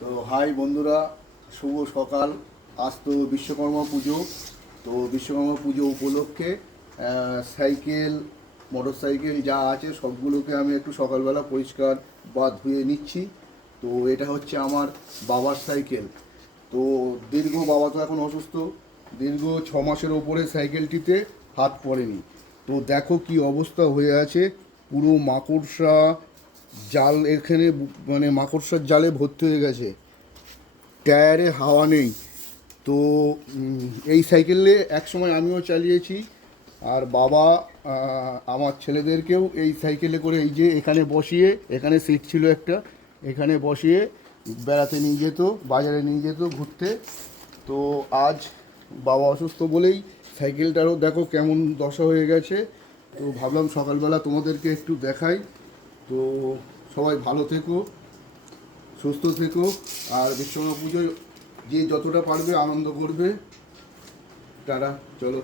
তো হাই বন্ধুরা, শুভ সকাল। আজ তো বিশ্বকর্মা পুজো। তো বিশ্বকর্মা পুজো উপলক্ষে সাইকেল, মোটর সাইকেল যা আছে সবগুলোকে আমি একটু সকালবেলা পরিষ্কার বা ধুয়ে নিচ্ছি। তো এটা হচ্ছে আমার বাবার সাইকেল। তো বাবা তো এখন অসুস্থ, দীর্ঘ 6 মাসের ওপরে সাইকেলটিতে হাত পড়েনি। তো দেখো কি অবস্থা হয়ে আছে, পুরো মাকড়সা জাল এখানে, মানে মাকড়সার জালে ভর্তি হয়ে গেছে, টায়ারে হাওয়া নেই। তো এই সাইকেলে একসময় আমিও চালিয়েছি, আর বাবা আমার ছেলেদেরকেও এই সাইকেলে করে, এই যে এখানে বসিয়ে, এখানে সিট ছিল একটা, এখানে বসিয়ে বেড়াতে নিয়ে যেত, বাজারে নিয়ে যেত ঘুরতে। তো আজ বাবা অসুস্থ বলেই সাইকেলটারও দেখো কেমন দশা হয়ে গেছে। তো ভাবলাম সকালবেলা তোমাদেরকে একটু দেখাই। তো সবাই ভালো থেকো, সুস্থ থেকো, আর বিশ্বকর্মা পুজোয় যে যতটা পারবে আনন্দ করবে। টাটা, চলো।